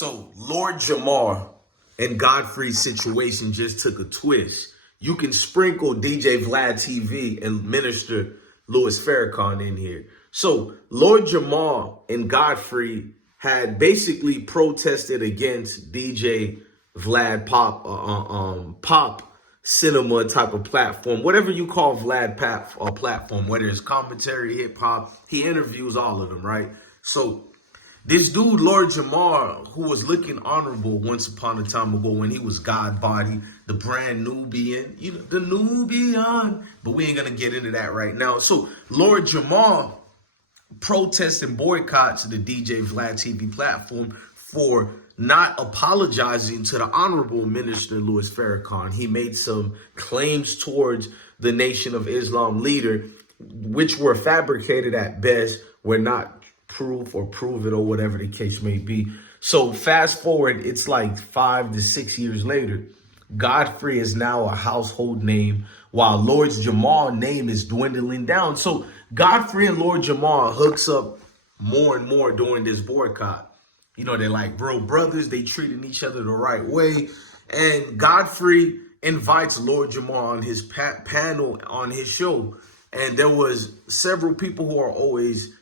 So Lord Jamar and Godfrey's situation just took a twist. You can sprinkle DJ Vlad TV and Minister Louis Farrakhan in here. So Lord Jamar and Godfrey had basically protested against DJ Vlad pop cinema type of platform, whatever you call Vlad platform, whether it's commentary, hip hop, he interviews all of them, right? So this dude, Lord Jamar, who was looking honorable once upon a time ago when he was God Body, the brand Nubian, the Nubian, but we ain't gonna get into that right now. So Lord Jamar protests and boycotts the DJ Vlad TV platform for not apologizing to the Honorable Minister Louis Farrakhan. He made some claims towards the Nation of Islam leader, which were fabricated at best, were not proof or prove it or whatever the case may be. So fast forward, it's like 5 to 6 years later. Godfrey is now a household name while Lord Jamar's name is dwindling down. So Godfrey and Lord Jamar hooks up more and more during this boycott. They're like brothers. They treating each other the right way. And Godfrey invites Lord Jamar on his panel on his show. And there was several people who are always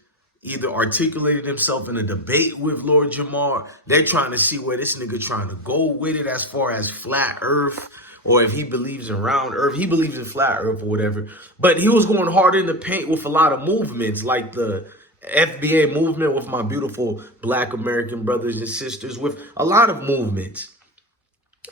either articulated himself in a debate with Lord Jamar. They're trying to see where this nigga trying to go with it as far as flat earth, or if he believes in round earth. He believes in flat earth or whatever. But he was going hard in the paint with a lot of movements, like the FBA movement with my beautiful Black American brothers and sisters, with a lot of movements.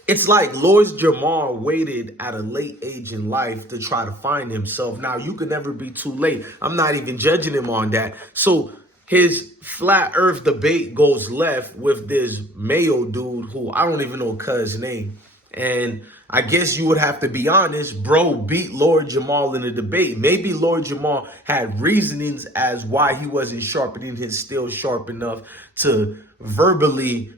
It's like Lord Jamar waited at a late age in life to try to find himself. Now, you can never be too late. I'm not even judging him on that. So his flat earth debate goes left with this Mayo dude who I don't even know cuz name. And I guess you would have to be honest, bro beat Lord Jamar in the debate. Maybe Lord Jamar had reasonings as why he wasn't sharpening his steel sharp enough to verbally,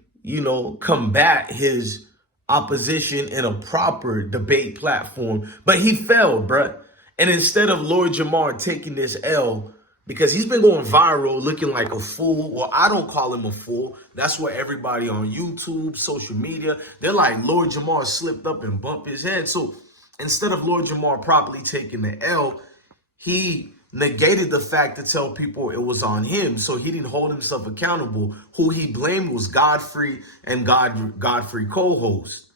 combat his opposition in a proper debate platform. But he failed, bruh. And instead of Lord Jamar taking this L, because he's been going viral looking like a fool. Well, I don't call him a fool. That's what everybody on YouTube, social media, they're like, Lord Jamar slipped up and bumped his head. So instead of Lord Jamar properly taking the L, he negated the fact to tell people it was on him. So he didn't hold himself accountable. Who he blamed was Godfrey and Godfrey co-host.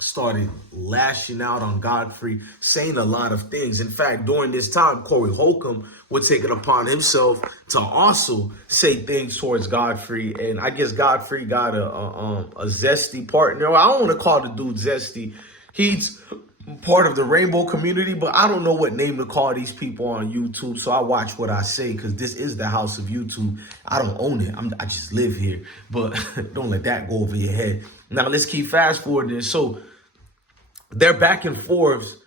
Started lashing out on Godfrey, saying a lot of things. In fact, during this time, Corey Holcomb would take it upon himself to also say things towards Godfrey. And I guess Godfrey got a zesty partner. I don't want to call the dude zesty. He's part of the rainbow community, but I don't know what name to call these people on YouTube. So I watch what I say, because this is the house of YouTube. I don't own it. I just live here. But don't let that go over your head. Now, let's keep fast forwarding. So they're back and forth,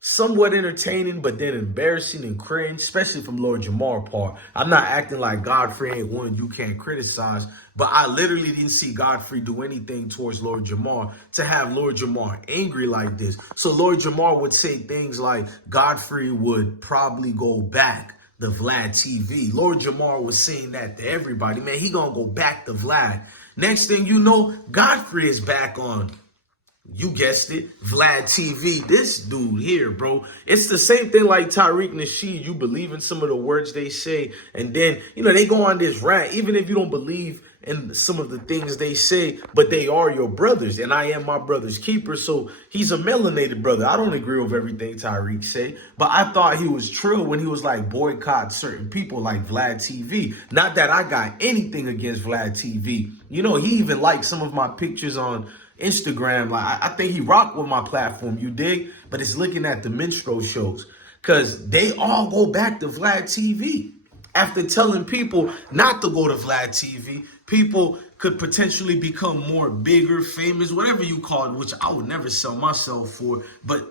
somewhat entertaining, but then embarrassing and cringe, especially from Lord Jamar part. I'm not acting like Godfrey ain't one you can't criticize, but I literally didn't see Godfrey do anything towards Lord Jamar to have Lord Jamar angry like this. So Lord Jamar would say things like Godfrey would probably go back to Vlad TV. Lord Jamar was saying that to everybody. Man, he gonna go back to Vlad. Next thing you know, Godfrey is back on, you guessed it, Vlad TV. This dude here, bro, it's the same thing like Tariq Nasheed. You believe in some of the words they say, and then, they go on this rant, even if you don't believe in some of the things they say, but they are your brothers, and I am my brother's keeper. So he's a melanated brother. I don't agree with everything Tariq say, but I thought he was true when he was like boycott certain people like Vlad TV. Not that I got anything against Vlad TV. He even liked some of my pictures on Instagram. Like, I think he rocked with my platform, you dig? But it's looking at the minstrel shows, because they all go back to Vlad TV. After telling people not to go to Vlad TV, people could potentially become more bigger, famous, whatever you call it, which I would never sell myself for. But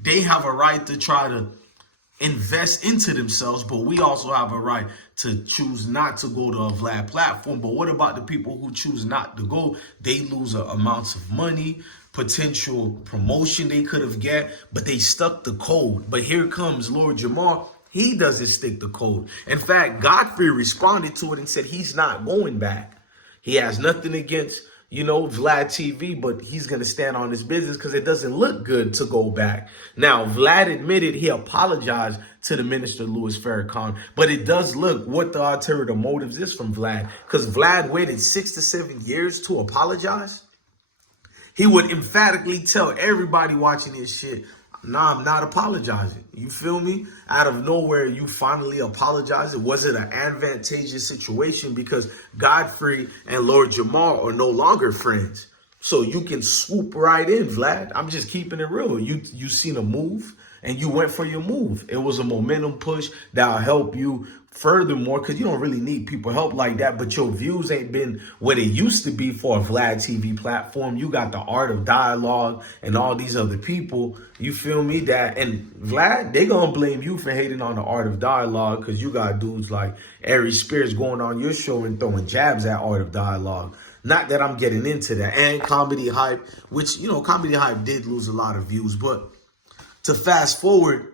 they have a right to try to invest into themselves, but we also have a right to choose not to go to a Vlad platform. But what about the people who choose not to go? They lose amounts of money, potential promotion they could have get, but they stuck the code. But here comes Lord Jamar. He doesn't stick the code. In fact, Godfrey responded to it and said he's not going back. He has nothing against, Vlad TV, but he's going to stand on his business because it doesn't look good to go back. Now, Vlad admitted he apologized to the minister, Louis Farrakhan, but it does look what the ulterior motives is from Vlad, because Vlad waited 6 to 7 years to apologize. He would emphatically tell everybody watching this shit, nah, I'm not apologizing. You feel me? Out of nowhere, you finally apologize. Was it an advantageous situation? Because Godfrey and Lord Jamar are no longer friends. So you can swoop right in, Vlad. I'm just keeping it real. You seen a move and you went for your move. It was a momentum push that'll help you furthermore, because you don't really need people help like that, but your views ain't been what it used to be for a Vlad TV platform. You got the Art of Dialogue and all these other people, you feel me, that, and Vlad, they gonna blame you for hating on the Art of Dialogue because you got dudes like Ari Spears going on your show and throwing jabs at Art of Dialogue. Not that I'm getting into that. And Comedy Hype, which, Comedy Hype did lose a lot of views, but to fast forward,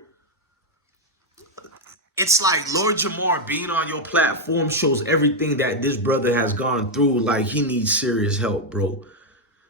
it's like Lord Jamar being on your platform shows everything that this brother has gone through. Like, he needs serious help, bro.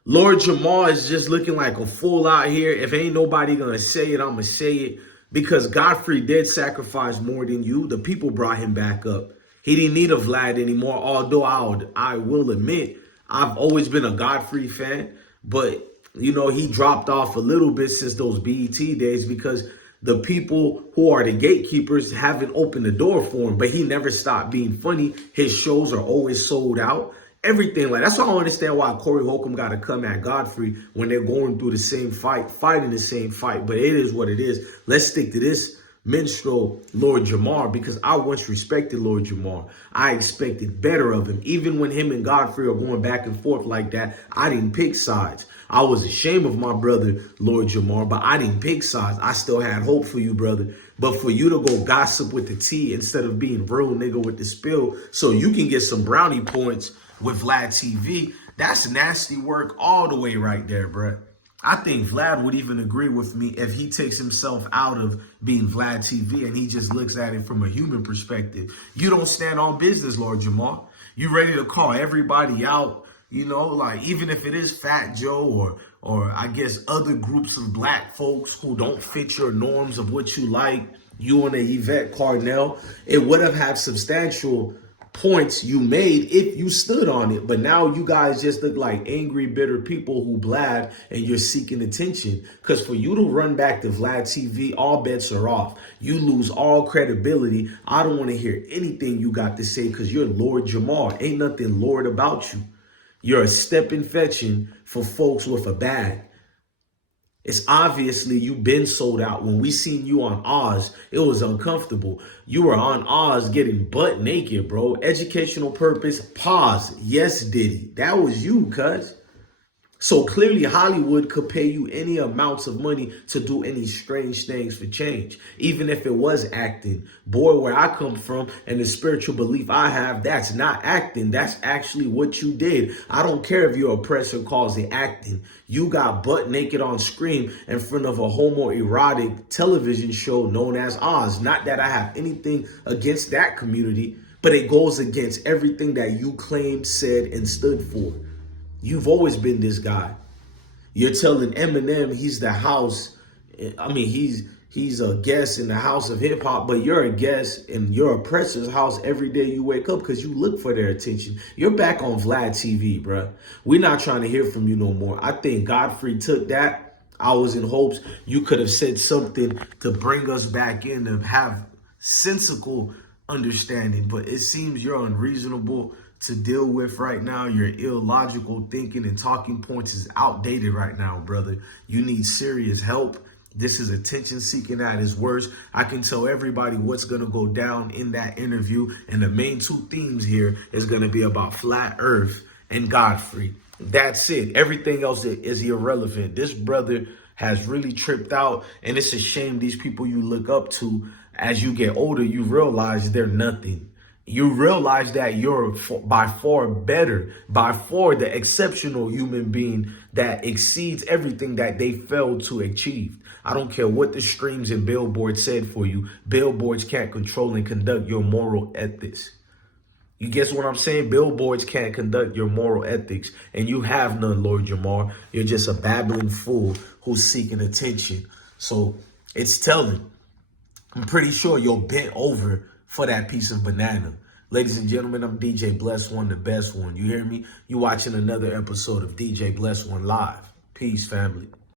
Lord Jamar is just looking like a fool out here. If ain't nobody gonna say it, I'm gonna say it. Because Godfrey did sacrifice more than you. The people brought him back up. He didn't need a Vlad anymore, although I will admit, I've always been a Godfrey fan. But, he dropped off a little bit since those BET days because the people who are the gatekeepers haven't opened the door for him, but he never stopped being funny. His shows are always sold out. Everything like that's why I don't understand why Corey Holcomb got to come at Godfrey when they're going through the same fight, fighting the same fight. But it is what it is. Let's stick to this minstrel, Lord Jamar, because I once respected Lord Jamar. I expected better of him. Even when him and Godfrey are going back and forth like that, I didn't pick sides. I was ashamed of my brother, Lord Jamar, but I didn't pick sides. I still had hope for you, brother. But for you to go gossip with the tea instead of being real nigga with the spill so you can get some brownie points with Vlad TV, that's nasty work all the way right there, bruh. I think Vlad would even agree with me if he takes himself out of being Vlad TV and he just looks at it from a human perspective. You don't stand on business, Lord Jamar. You ready to call everybody out, like even if it is Fat Joe or I guess other groups of black folks who don't fit your norms of what you like, you and a Yvette Carnell, it would have had substantial points you made if you stood on it. But now you guys just look like angry, bitter people who blab and you're seeking attention. Because for you to run back to Vlad TV, all bets are off. You lose all credibility. I don't want to hear anything you got to say because you're Lord Jamar. Ain't nothing Lord about you. You're a stepping fetching for folks with a bag. It's obviously you've been sold out. When we seen you on Oz, it was uncomfortable. You were on Oz getting butt naked, bro. Educational purpose, pause. Yes, Diddy. That was you, cuz. So clearly Hollywood could pay you any amounts of money to do any strange things for change. Even if it was acting. Boy, where I come from and the spiritual belief I have, that's not acting. That's actually what you did. I don't care if your oppressor calls it acting. You got butt naked on screen in front of a homoerotic television show known as Oz. Not that I have anything against that community, but it goes against everything that you claimed, said, and stood for. You've always been this guy. You're telling Eminem he's the house. I mean, he's a guest in the house of hip hop, but you're a guest in your oppressor's house every day you wake up because you look for their attention. You're back on Vlad TV, bruh. We're not trying to hear from you no more. I think Godfrey took that. I was in hopes you could have said something to bring us back in and have sensical understanding, but it seems you're unreasonable to deal with right now. Your illogical thinking and talking points is outdated right now, brother. You need serious help. This is attention seeking at its worst. I can tell everybody what's going to go down in that interview. And the main two themes here is going to be about flat earth and Godfrey. That's it. Everything else is irrelevant. This brother has really tripped out. And it's a shame these people you look up to, as you get older, you realize they're nothing. You realize that you're by far better, by far the exceptional human being that exceeds everything that they failed to achieve. I don't care what the streams and billboards said for you. Billboards can't control and conduct your moral ethics. You guess what I'm saying? Billboards can't conduct your moral ethics, and you have none, Lord Jamar. You're just a babbling fool who's seeking attention. So it's telling. I'm pretty sure you're bent over for that piece of banana. Ladies and gentlemen, I'm DJ Blessone, the best one. You hear me? You watching another episode of DJ Blessone Live. Peace, family.